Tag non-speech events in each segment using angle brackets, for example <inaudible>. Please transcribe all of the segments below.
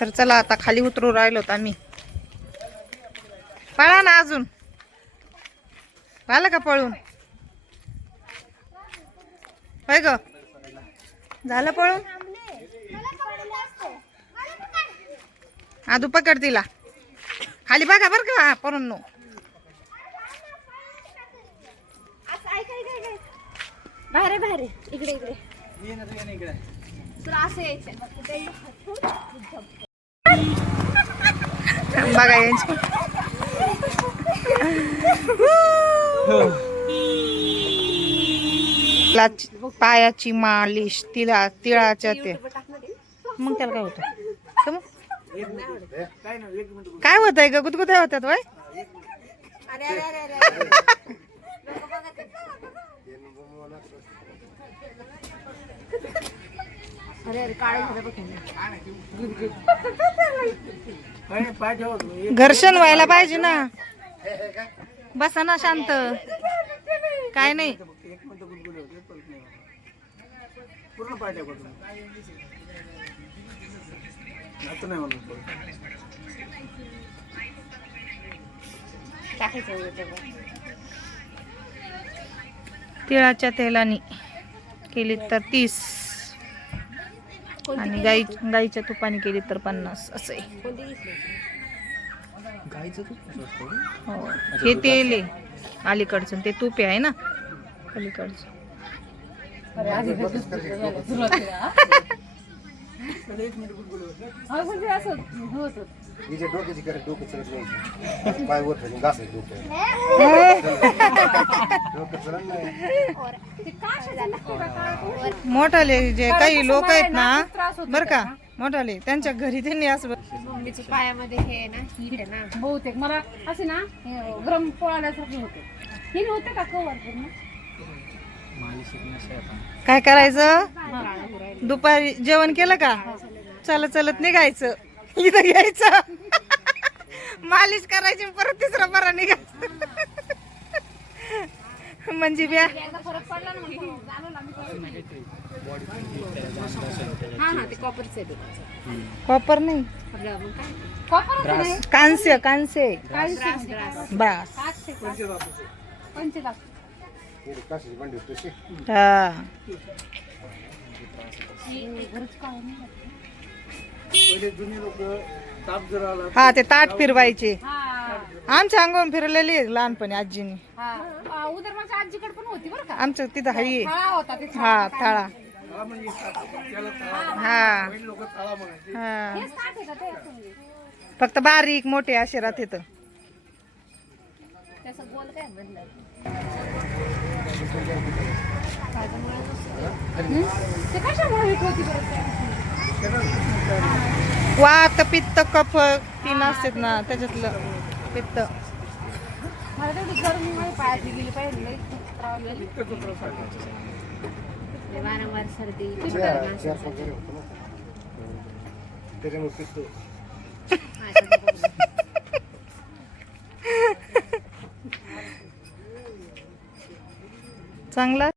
तर चला आता खाली उतरू राहिलोत आम्ही. पळा ना अजून. पाहिलं का पळून? होय ग. झालं पळून? आदू पकड तिला. खाली बघा बर का परून. बाहेर बाहेर इकडे इकडे. तुला असं यायचं बघा यांची. पायाची मालिश तिला तिळाच्या ते. मग त्याला काय होतं? काय होत आहे ग? गुदगुद्या होत्यात वय? घर्षण व्हायला पाहिजे ना. बसा ना शांत. काय नाही. तिळाच्या तेलाने केली तर तीस. आणि गाई गाईच्या तुपाने केली तर पन्नास असं आहे. हो. हे तेल आहे. अलीकडचं. ते तूप आहे ना? अलीकडचं. हिच्या डोक्याची करे डोकं चलत नाही. पाय वर ठेवून घासायचं डोकं. डोकं चलत नाही. मोठाले जे काही लोक आहेत ना बर का? मोठाले त्यांच्या घरी त्यांनी असं मम्मीच्या पायामध्ये हे आहे ना हीट आहे ना. बहुतेक. मला असे ना हे गरम पोळाल्यासारखे होते. हे होते का कवर पूर्ण? काय करायचं? दुपारी जेवण केलं का? चलत चलत निघायचं. इथं घ्यायचं. मालिश करायची परत तिसरा बरा निघायचं. म्हणजे ब्या एकदा फरक पडला ना मग जाणवलं आम्ही ते कॉपरच आहे ते. कॉपर नाही. आपलं मग काय? कॉपर होते नाही. कांस्य कांस्य. ब्रास हा. हा ते ताट फिरवायचे. हा. आमच्या अंगावून फिरलेली आहे लहानपणी आजीनी. हा. अं, उदरमाच्या आजीकडे पण होती बरं का? आमचं तिथं हाई फळा होता ते हा थाळा. तळा म्हणजे त्याला तळा हा. हा? फक्त बारीक मोठे असे राहत येतं त्याचं गोल काय बनलं ते कशामुळे हिट होती बरं वात पित्त कफ तीन असतात ना त्याच्यातलं पित्त. मला तेवढी गरमी माझ्या पायातली गेली पाहिजे वारंवार सर्दी त्याच्यामुळे पित्त चांगला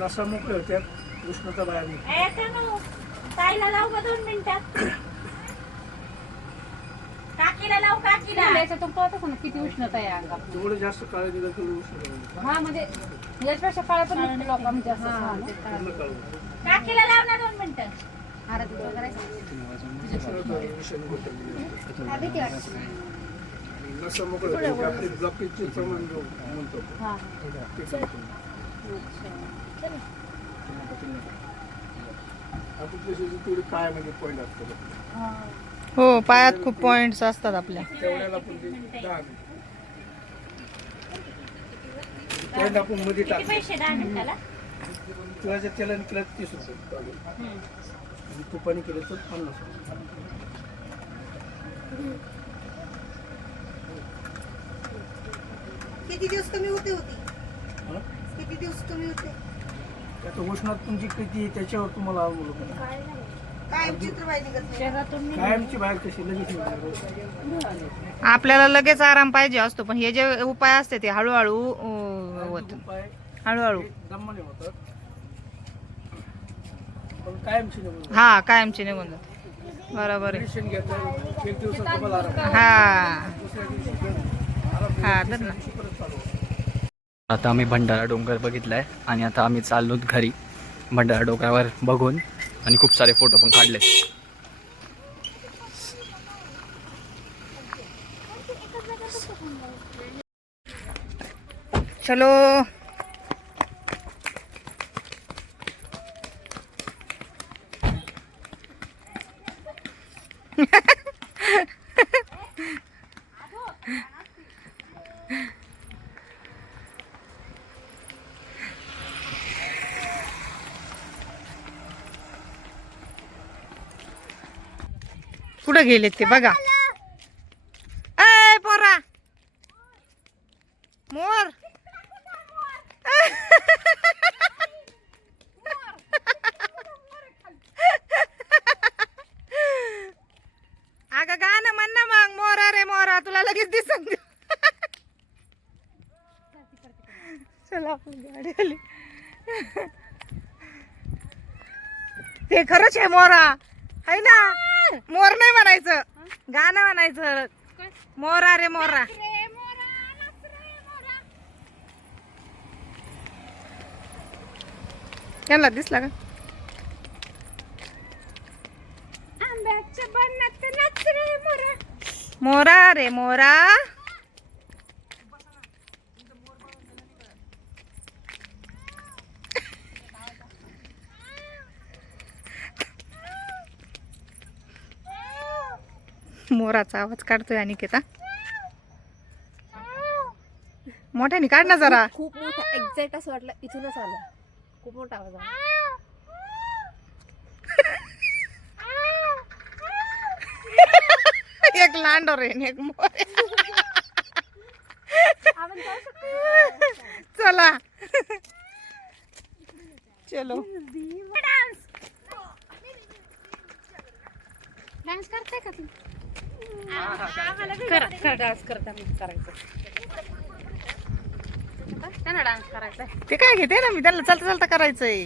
नसा मोकळे होत्यात उष्णता बाहेर निघते. ताईला लावू का दोन मिनिटात काकीला लावू काकीला याच्यातून कळतच ना किती उष्णता आहे अंगात जेवढं जास्त काळे दिलं तेवढं उष्णता. हा म्हणजे याच्यापेक्षा काळ पण निघते लोकांना जास्त हा ना. पूर्ण काळं. काकीला लाव ना दोन मिनिटं आरती वगैरे करायचं. विषाणू होतात. नसा मोकळे होते आपले ब्लॉकेजचे प्रमाण जो म्हणतो हा ते संपतं. आपण कशी पॉईंट असतो हो पायात खूप पॉइंट्स असतात आपल्या. पॉईंट आपण मध्ये तिळाच्या तेलाने केलं तर तीस रुपये आणि तुपाने केलं तर पन्नास रुपये किती दिवस कमी होते होती? किती दिवस कमी होते? आता उष्णता तुमची किती आहे त्याच्यावर तुम्हाला अवलंबून आहे. कायमची बाहेर कशी लगेच. आपल्याला लगेच आराम पाहिजे असतो पण हे जे उपाय असते ते हळूहळू अं, होत. उपाय हळूहळू. दमाने होतात. पण कायमची निघून हा कायमचे निघून जात बरोबर आहे. मेडिसिन घेतो एक दिवसात तुम्हाला आराम. हा. दुसऱ्या दिवशी हा तर ना. परत चालू होतं. आता आम्ही भंडारा डोंगर बघितलाय आणि आता आम्ही चाललो घरी. भंडारा डोंगरावर बघून आणि खूप सारे फोटो पण काढले चलो. कुठं गेले ते बघा. ए पोरा. मोर. अगं गाणं म्हण ना मग मोरा. रे मोरा तुला लगेच दिसून. चला आपण गाडी आली. ते खरंच आहे मोरा. है ना? मोर नाही म्हणायचं. गाणं म्हणायचं. मोरा रे मोरा. त्यांना दिसला का? मोरा रे मोरा. मोराचा आवाज काढतोय अनिकेता. मोठ्याने काढ ना जरा. खूप मोठा एक्झॅक्ट असं वाटलं इथूनच आलं. खूप मोठा आवाज आला. एक लांडोर आहे आणि एक मोर आहे. चला. चलो. डान्स करताय का तू कर कर डान्स करता करायचं. त्यांना डान्स करायचा ते काय घेते ना मी त्यांना चालता चालता करायचंय.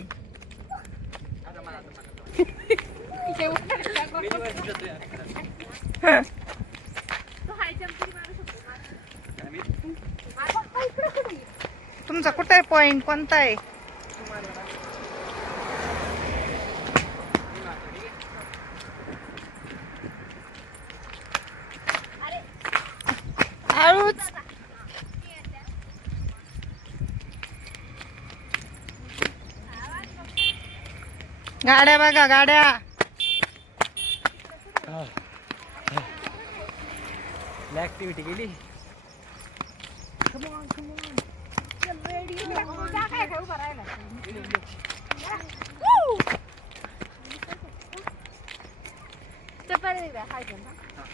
तुमचा कुठं आहे पॉइंट कोणता आहे? गाड्या बघा गाड्या ऍक्टिव्हिटी केली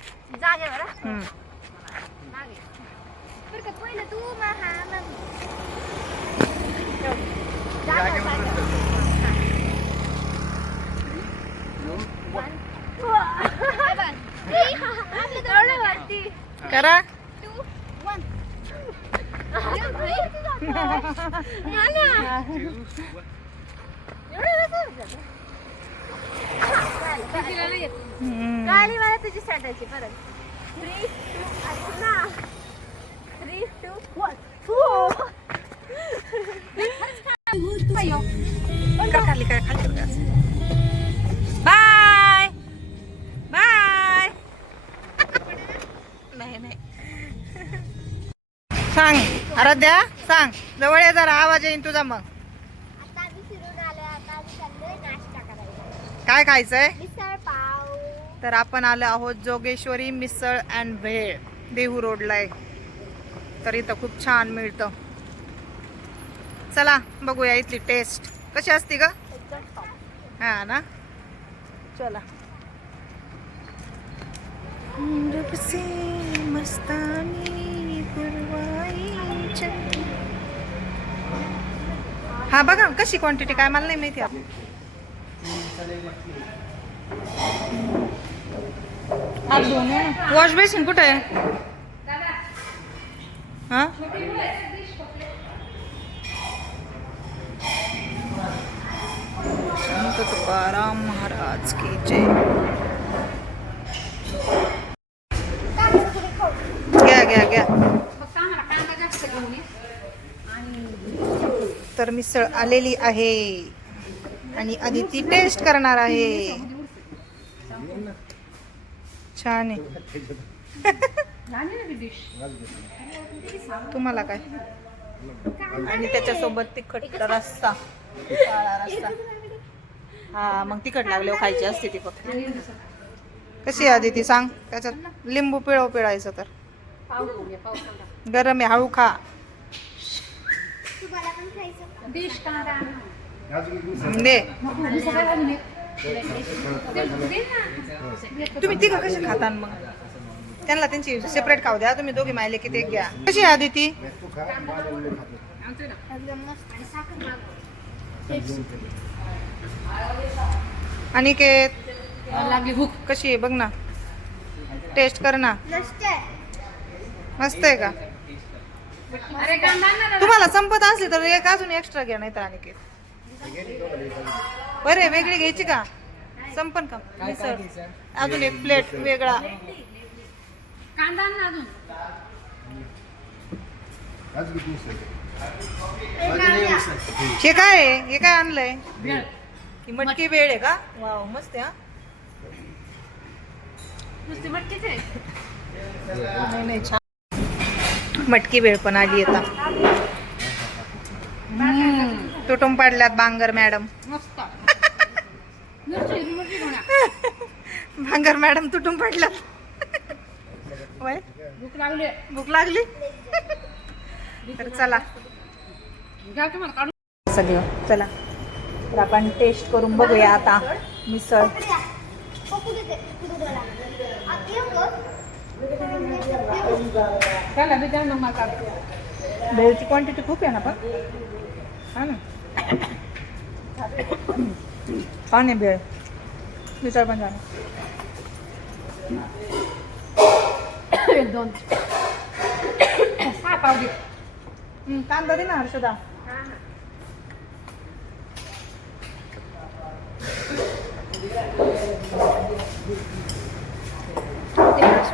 हम्म. करा हम्म. गाडी मला तुझी साठायची परत थ्री टू ना थ्री टू वन कर खाली काय खाली सांग आराध्या सांग. जवळ ये जरा आवाज येईन तुझा मग. काय खायचंय? तर आपण आलो आहोत जोगेश्वरी मिसळ अँड भेळ देहू रोडला आहे. तर इथं खूप छान मिळतं. चला बघूया इथली टेस्ट कशी असते ग. हा ना? चला. मस्तानी हा बघा कशी क्वांटिटी काय मला नाही माहिती आपण वॉश बेसिन कुठे आहे? हा? महाराज की जय. घ्या घ्या. तर मिसळ आलेली आहे. आणि आधी ती टेस्ट करणार आहे. छान आहे. तुम्हाला काय? आणि त्याच्यासोबत तिखट रस्ता रस्ता हा मग तिखट लागले खायची असते ती फक्त. कशी आधी ती सांग. त्याच्यात लिंबू पिळव पिळायचं तर. गरम आहे हळू खा. दे. तुम्ही तिघं कशी खाता मग? त्यांना त्यांची सेपरेट खाऊ द्या. तुम्ही दोघी मायले किती घ्या. कशी आहे आधी ती अनिकेत लागली भूक. कशी आहे? बघ ना. टेस्ट कर ना. मस्त आहे का? अरे कांदा आण ना तुम्हाला संपत असली तर एक अजून एक्स्ट्रा घ्या नाही तर अनिकेत बरे वेगळी घ्यायची का? संपन का? मिसळ. अजून एक प्लेट वेगळा. कांदा आण ना अजून हे काय आहे? हे काय आणलंय? ही मटकी वेळ आहे का? वाव मस्त आहे हा. नुसती मटकीच आहे? नाही नाही छान मटकी वेळ पण आली आता. हम्म, तुटून पडल्यात बांगर मॅडम. बांगर मॅडम तुटून पडल्यात. वय? भूक लागली. भूक लागली? तर चला. घ्या तुम्हाला काढून. सगळं. चला. तर आपण टेस्ट करून बघूया आता. मिसळ. चला बी द्या ना मला काढून. क्वांटिटी खूप आहे ना पण हा ना? पाणी भेळ विचार पण झाला. एक दोन. हा पावली कांदा दे ना हर्षदा.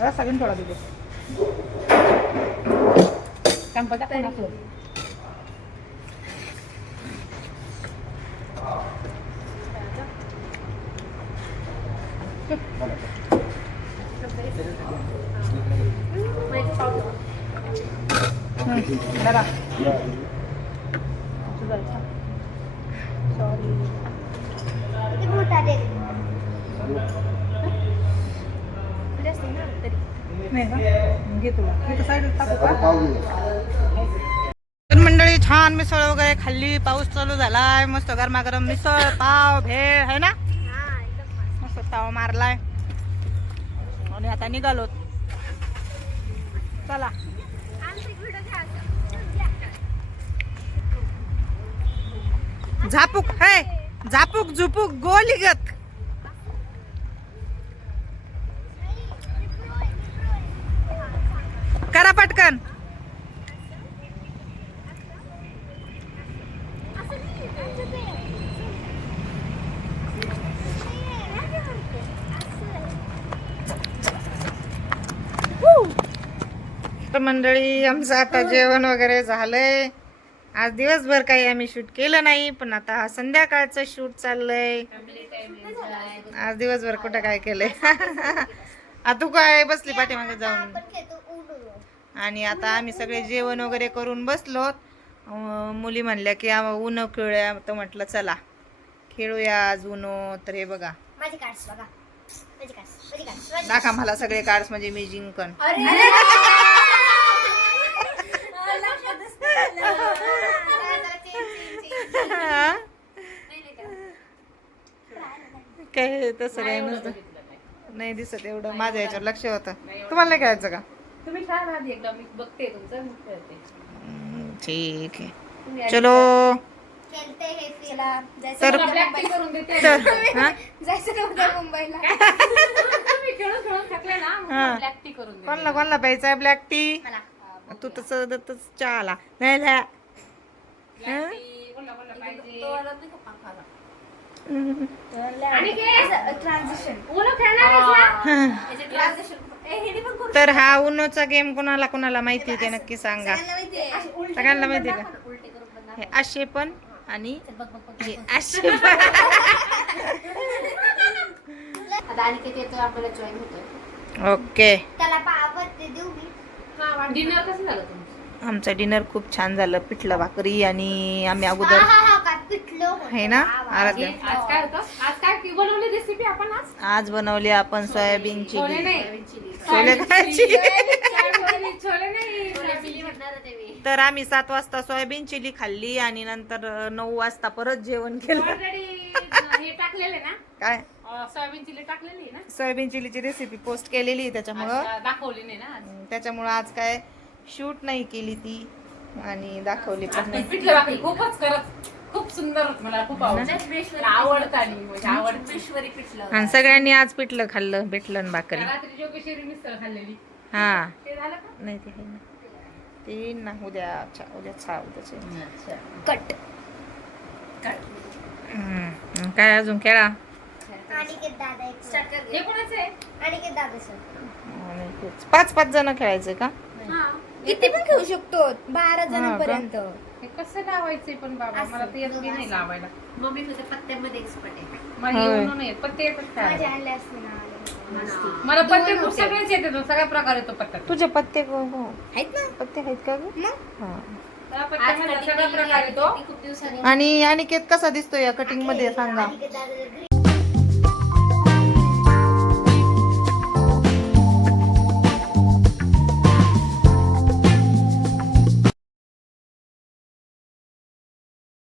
रस्सा घेऊन थोडा दिले संपत दाखवून आपलं. बघा सॉरी नाही का घे तुला इथं साईडला टाकू का? आता पाव दे. तर मंडळी छान मिसळ वगैरे खाल्ली. पाऊस चालू झालाय. मस्त गरमा गरम मिसळ पाव भेळ है ना? मस्त ताव मारलाय. आणि आता निघालो. चला. झापूक है झापूक झुपूक गोली गत करा पटकन. मंडळी आमचं आता जेवण वगैरे झालंय. आज दिवसभर काही आम्ही शूट केलं नाही पण आता संध्याकाळचं शूट चाललंय. आज दिवसभर कुठं काय केलंय? <laughs> तू काय बसली पाठीमागे जाऊन? आणि आता आम्ही सगळे जेवण वगैरे करून बसलो. मुली म्हणल्या की आम्हा उनो खेळूया. तर म्हटलं चला खेळूया आज उनो तर हे बघा. माझी कार्ड्स बघा. माझी कार्ड्स माझी कार्ड्स दाखा मला सगळे कार्ड्स म्हणजे मी जिंकन. <laughs> काय तसं काय नसतं नाही. दिसत एवढं. माझ्या याच्यावर लक्ष होतं. तुम्हाला नाही खेळायचं का? तुम्ही आधी एकदा मी बघते तुमचं मी खेळते. ठीक आहे. तुम्ही आधी चलो. खेळते हे फिरा. जायचं तर मला black tea करून देते. तर <laughs> हा? जायचं का उद्या मुंबईला तुम्ही खेळून खेळून थकले ना मग हा. ब्लॅक टी करून देते. कोणला कोणला प्यायचा आहे ब्लॅक टी तू तसं तसं चहा आला नाही नाही. Black tea, कोणला कोणला पाहिजे? तो आला नाही का पंखाला? आणि काय? ट्रान्झिशन खेळणार आहेस ना? हं. तर हा उन्होचा गेम कोणाला कोणाला माहिती आहे ते नक्की सांगा. सगळ्यांना माहिती दाखव. हे असे पण आणि हे. असे पण. ओके. त्याला पावते देऊ मी. डिनर कसं झालं तुमचं? आमचं डिनर खूप छान झालं पिठलं भाकरी आणि आम्ही अगोदर हा हा ना? आज काय होतं? आज काय बनवली रेसिपी आपण आज? छोले खायची. तर आम्ही सात वाजता सोयाबीन चिली खाल्ली आणि नंतर नऊ वाजता परत जेवण केलं. हे टाकलेले ना? काय? सोयाबीन चिली टाकलेली ना? सोयाबीन चिलीची रेसिपी पोस्ट केलेली आहे त्याच्यामुळं. दाखवली नाही ना. त्याच्यामुळं आज काय शूट नाही केली ती आणि दाखवली पण नाही खूपच करत खूप सुंदर होत. मला खूप आवडतं आवडतं आणि म्हणजे आवडतं. फ्रेशवरी पिठलं आणि सगळ्यांनी आज पिठलं खाल्लं भेटलं ना भाकरी. रात्री जोगेश्वरी मिसळ खाल्लेली. हा. ते झालं का? नाही ते ना ते ना उद्या अच्छा उद्या छा उद्याचे कट. हम्म. काय अजून? खेळा. हे. पाच पाच जण खेळायचे का? किती पण खेळू शकतो. बारा हा? जणांपर्यंत. हे कसं लावायचंय पण बाबा? मला ते येत बी नाही लावायला. मम्मी फक्त पत्त्यामध्ये एक्सपर्ट आहे. मला होय. येऊन नाही येत. पत्ते येतात माझे खेळायला. आणले असते ना मला पत्ते खूप सगळेच येते सगळ्या प्रकार येतो पत्ता तुझे पत्ते को- को- आहेत ना? पत्ते आहेत का ग? मग? हा. त्या पत्त्यामध्ये सगळा प्रकार येतो. खूप दिवसांनी. आणि अनिकेत कसा दिसतो या कटिंगमध्ये सांगा.